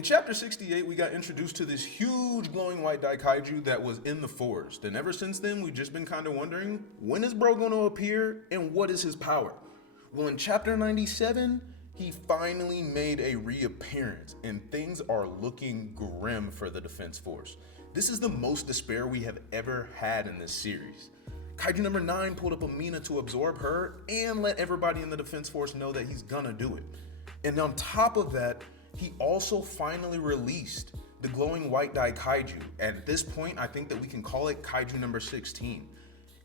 In chapter 68, we got introduced to this huge glowing white Daikaiju that was in the forest. And ever since then, we've just been kind of wondering, when is bro going to appear and what is his power? Well, in chapter 97, he finally made a reappearance and things are looking grim for the Defense Force. This is the most despair we have ever had in this series. Kaiju number 9 pulled up a mina to absorb her and let everybody in the Defense Force know that he's gonna do it. And on top of that, he also finally released the glowing white Daikaiju. At this point, I think that we can call it Kaiju number 16.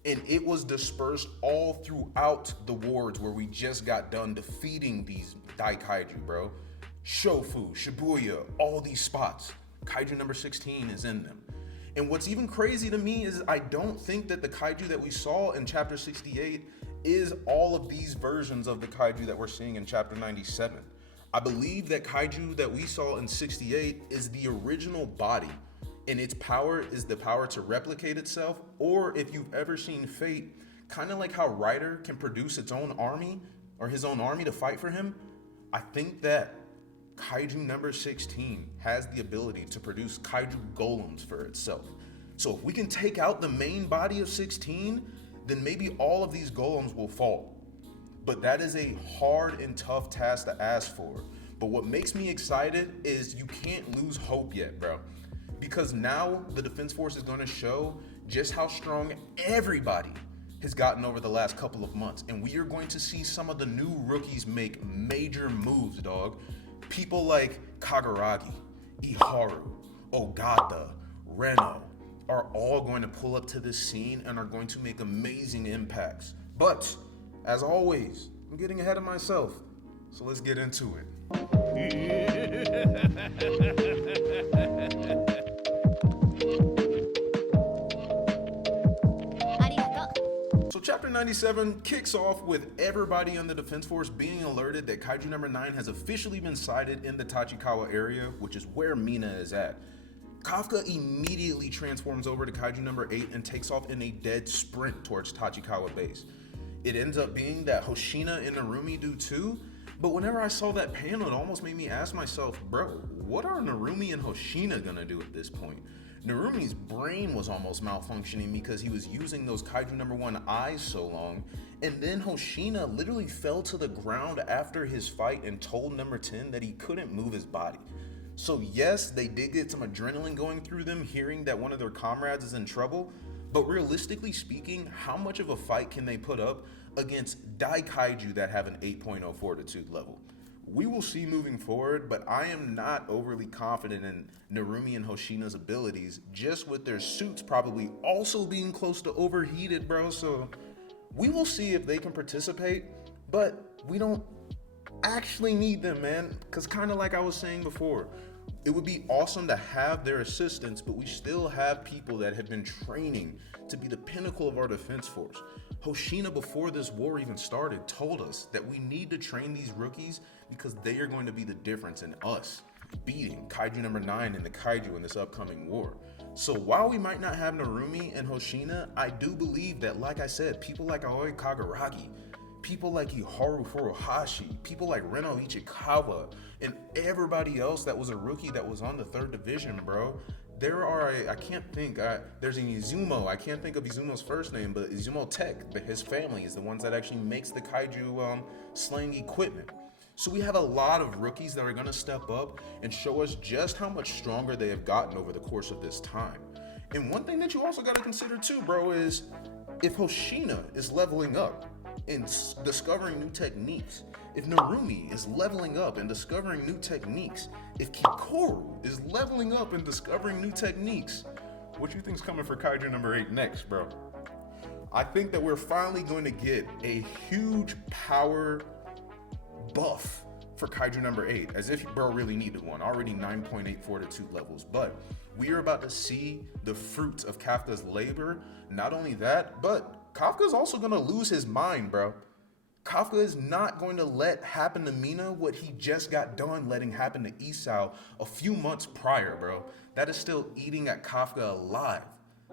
And it was dispersed all throughout the wards where we just got done defeating these Daikaiju, bro. Shofu, Shibuya, all these spots. Kaiju number 16 is in them. And what's even crazy to me is I don't think that the Kaiju that we saw in chapter 68 is all of these versions of the Kaiju that we're seeing in chapter 97. I believe that Kaiju that we saw in 68 is the original body, and its power is the power to replicate itself, or if you've ever seen Fate, kind of like how Rider can produce its own army, or his own army to fight for him, I think that Kaiju number 16 has the ability to produce Kaiju golems for itself. So if we can take out the main body of 16, then maybe all of these golems will fall. But that is a hard and tough task to ask for. But what makes me excited is you can't lose hope yet, bro. Because now the Defense Force is going to show just how strong everybody has gotten over the last couple of months. And we are going to see some of the new rookies make major moves, dog. People like Kaguragi, Iharu, Ogata, Reno are all going to pull up to this scene and are going to make amazing impacts. But as always, I'm getting ahead of myself, so let's get into it. So chapter 97 kicks off with everybody on the Defense Force being alerted that Kaiju number 9 has officially been sighted in the Tachikawa area, which is where Mina is at. Kafka immediately transforms over to Kaiju number 8 and takes off in a dead sprint towards Tachikawa base. It ends up being that Hoshina and Narumi do too, but whenever I saw that panel, it almost made me ask myself, bro, what are Narumi and Hoshina gonna do at this point? Narumi's brain was almost malfunctioning because he was using those Kaiju number 1 eyes so long, and then Hoshina literally fell to the ground after his fight and told number 10 that he couldn't move his body. So yes, they did get some adrenaline going through them hearing that one of their comrades is in trouble, but realistically speaking, how much of a fight can they put up against Daikaiju that have an 8.0 fortitude level? We will see moving forward, but I am not overly confident in Narumi and Hoshina's abilities, just with their suits probably also being close to overheated, bro. So we will see if they can participate, but we don't actually need them, man, because kind of like I was saying before, it would be awesome to have their assistance, but we still have people that have been training to be the pinnacle of our Defense Force. Hoshina, before this war even started, told us that we need to train these rookies because they are going to be the difference in us beating Kaiju number 9 and the Kaiju in this upcoming war. So while we might not have Narumi and Hoshina, I do believe that, like I said, people like Aoi Kaguragi, people like Iharu Furuhashi, people like Reno Ichikawa, and everybody else that was a rookie that was on the 3rd division, bro. There are, there's an Izumo, I can't think of Izumo's first name, but Izumo Tech, but his family is the ones that actually makes the Kaiju slaying equipment. So we have a lot of rookies that are gonna step up and show us just how much stronger they have gotten over the course of this time. And one thing that you also gotta consider too, bro, is if Hoshina is leveling up and discovering new techniques, if Narumi is leveling up and discovering new techniques, if Kikoru is leveling up and discovering new techniques, what you think's coming for Kaiju number 8 next, bro? I think that we're finally going to get a huge power buff for Kaiju number 8, as if bro really needed one. Already 9.8 fortitude levels, but we are about to see the fruits of Kafka's labor. Not only that, but Kafka's also gonna lose his mind, bro. Kafka is not going to let happen to Mina what he just got done letting happen to Isao a few months prior, bro. That is still eating at Kafka alive,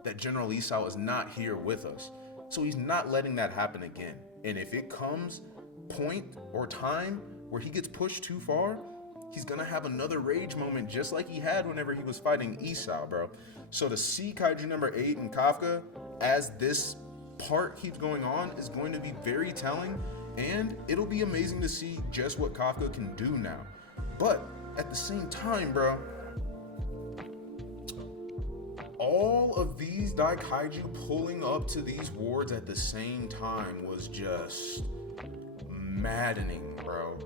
that General Isao is not here with us. So he's not letting that happen again. And if it comes point or time where he gets pushed too far, he's gonna have another rage moment just like he had whenever he was fighting Isao, bro. So to see Kaiju number 8 in Kafka as this part keeps going on is going to be very telling, and it'll be amazing to see just what Kafka can do now. But at the same time, bro, all of these Daikaiju pulling up to these wards at the same time was just maddening, bro.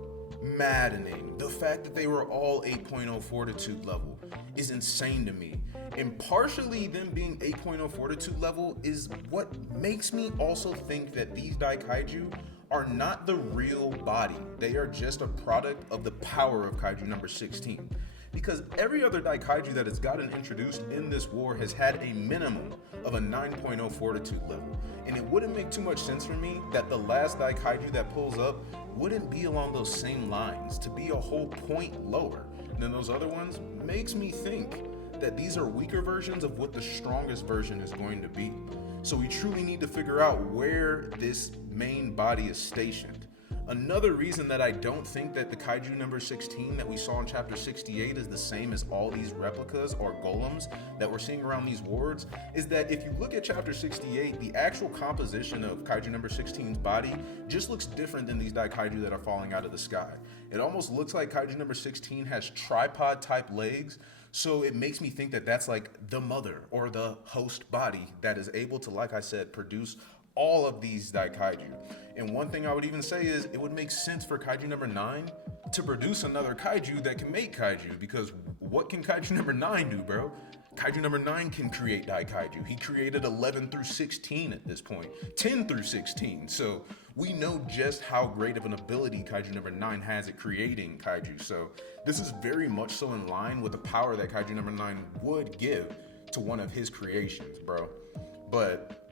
Maddening. The fact that they were all 8.0 fortitude level is insane to me. And partially them being 8.0 fortitude level is what makes me also think that these Daikaiju are not the real body. They are just a product of the power of Kaiju number 16. Because every other Daikaiju that has gotten introduced in this war has had a minimum of a 9.0 fortitude level. And it wouldn't make too much sense for me that the last Daikaiju that pulls up wouldn't be along those same lines. To be a whole point lower than those other ones makes me think that these are weaker versions of what the strongest version is going to be. So we truly need to figure out where this main body is stationed. Another reason that I don't think that the Kaiju number 16 that we saw in chapter 68 is the same as all these replicas or golems that we're seeing around these wards is that if you look at chapter 68, the actual composition of Kaiju number 16's body just looks different than these Daikaiju that are falling out of the sky. It almost looks like Kaiju number 16 has tripod type legs, so it makes me think that that's like the mother or the host body that is able to, like I said, produce all of these Daikaiju. And one thing I would even say is it would make sense for Kaiju number 9 to produce another Kaiju that can make Kaiju, because what can Kaiju number 9 do, bro? Kaiju number 9 can create Daikaiju. He created 11 through 16 at this point, 10 through 16. So we know just how great of an ability Kaiju number 9 has at creating Kaiju. So this is very much so in line with the power that Kaiju number 9 would give to one of his creations, bro. But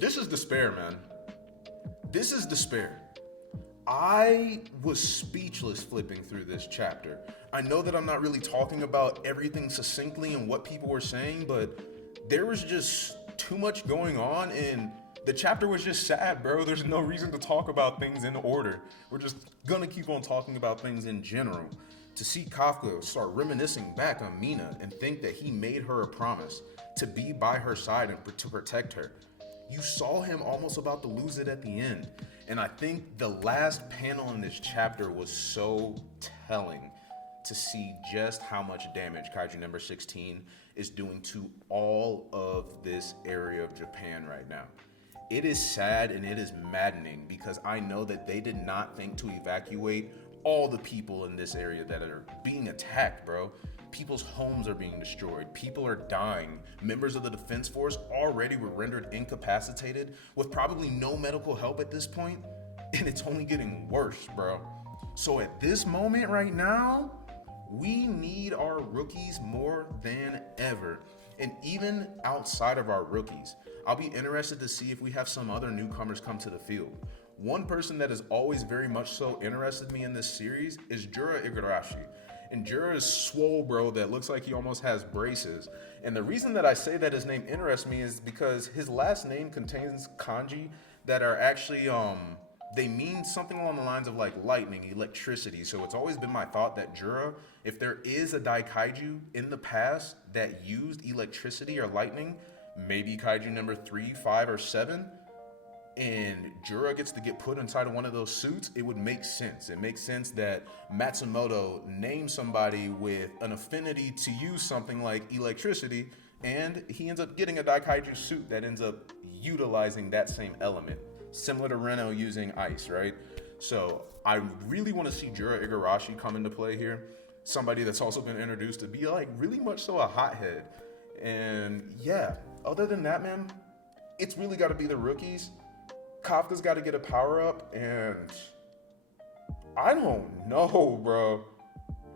this is despair, man. This is despair. I was speechless flipping through this chapter. I know that I'm not really talking about everything succinctly and what people were saying, but there was just too much going on, and the chapter was just sad, bro. There's no reason to talk about things in order. We're just gonna keep on talking about things in general. To see Kafka start reminiscing back on Mina and think that he made her a promise to be by her side and to protect her. You saw him almost about to lose it at the end. And I think the last panel in this chapter was so telling to see just how much damage Kaiju number 16 is doing to all of this area of Japan right now. It is sad and it is maddening because I know that they did not think to evacuate all the people in this area that are being attacked, bro. People's homes are being destroyed. People are dying. Members of the defense force already were rendered incapacitated with probably no medical help at this point, and it's only getting worse, bro. So at this moment right now, we need our rookies more than ever. And even outside of our rookies, I'll be interested to see if we have some other newcomers come to the field. One person that has always very much so interested me in this series is Jura Igarashi. And Jura is swole, bro, that looks like he almost has braces. And the reason that I say that his name interests me is because his last name contains kanji that are actually, they mean something along the lines of like lightning, electricity. So it's always been my thought that Jura, if there is a Daikaiju in the past that used electricity or lightning, maybe Kaiju number 3, 5, or 7, and Jura gets to get put inside of one of those suits, it would make sense. It makes sense that Matsumoto named somebody with an affinity to use something like electricity, and he ends up getting a Daikaiju suit that ends up utilizing that same element, similar to Reno using ice, right? So I really want to see Jura Igarashi come into play here, somebody that's also been introduced to be like really much so a hothead. And yeah, other than that, man, it's really got to be the rookies. Kafka's got to get a power up, and I don't know, bro.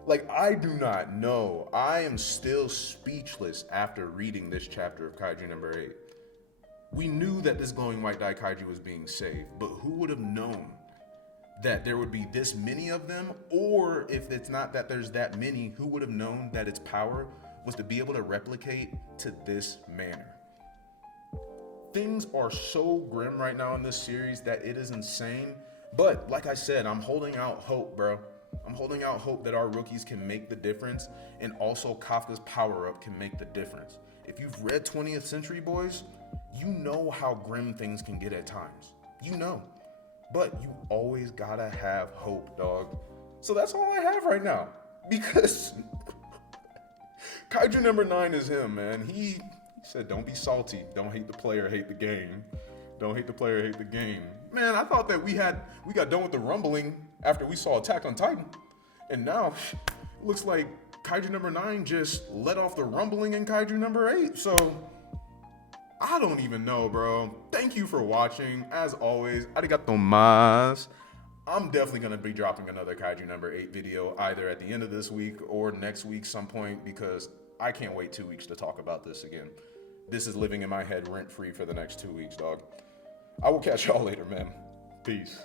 Like, I do not know. I am still speechless after reading this chapter of Kaiju number 8. We knew that this glowing white Daikaiju was being saved, but who would have known that there would be this many of them? Or if it's not that there's that many, who would have known that its power was to be able to replicate to this manner? Things are so grim right now in this series that it is insane. But like I said, I'm holding out hope, bro. I'm holding out hope that our rookies can make the difference, and also Kafka's power-up can make the difference. If you've read 20th Century Boys, you know how grim things can get at times. You know. But you always gotta have hope, dog. So that's all I have right now. Because Kaiju number 9 is him, man. He said, don't be salty. Don't hate the player, hate the game. Don't hate the player, hate the game. Man, I thought that we got done with the rumbling after we saw Attack on Titan. And now, it looks like Kaiju number 9 just let off the rumbling in Kaiju number 8. So, I don't even know, bro. Thank you for watching. As always, arigato mas. I'm definitely going to be dropping another Kaiju number 8 video either at the end of this week or next week some point, because I can't wait 2 weeks to talk about this again. This is living in my head rent-free for the next 2 weeks, dog. I will catch y'all later, man. Peace.